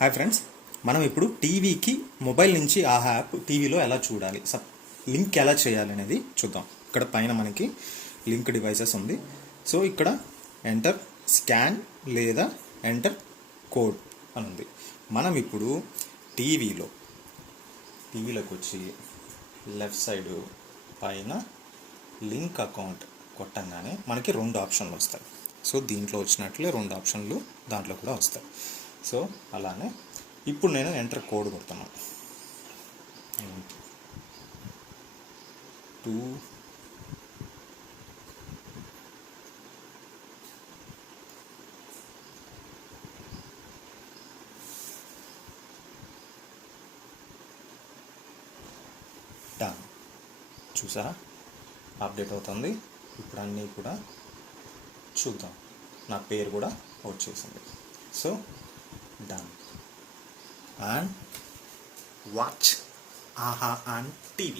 Hi friends, మనం ఇప్పుడు టీవీకి మొబైల్ నుంచి ఆ యాప్ టీవీలో ఎలా చూడాలి, లింక్ ఎలా చేయాలి అనేది చూద్దాం. ఇక్కడ పైన మనకి లింక్ డివైసెస్ ఉంది. సో ఇక్కడ ఎంటర్ స్కాన్ లేదా ఎంటర్ కోడ్ అని ఉంది. మనం ఇప్పుడు టీవీలోకి వచ్చి లెఫ్ట్ సైడ్ పైన లింక్ అకౌంట్ కొట్టంగానే మనకి 2 ఆప్షన్లు వస్తాయి. సో దీంట్లో వచ్చినట్లే 2 ఆప్షన్లు దాంట్లో కూడా వస్తాయి. సో అలానే ఇప్పుడు నేను ఎంటర్ కోడ్ కొడుతున్నాను. 2 డన్. చూసారా, అప్డేట్ అవుతుంది. ఇప్పుడు అన్నీ కూడా చూద్దాం. నా పేరు కూడా వచ్చేసింది. So done. And watch AHA on TV.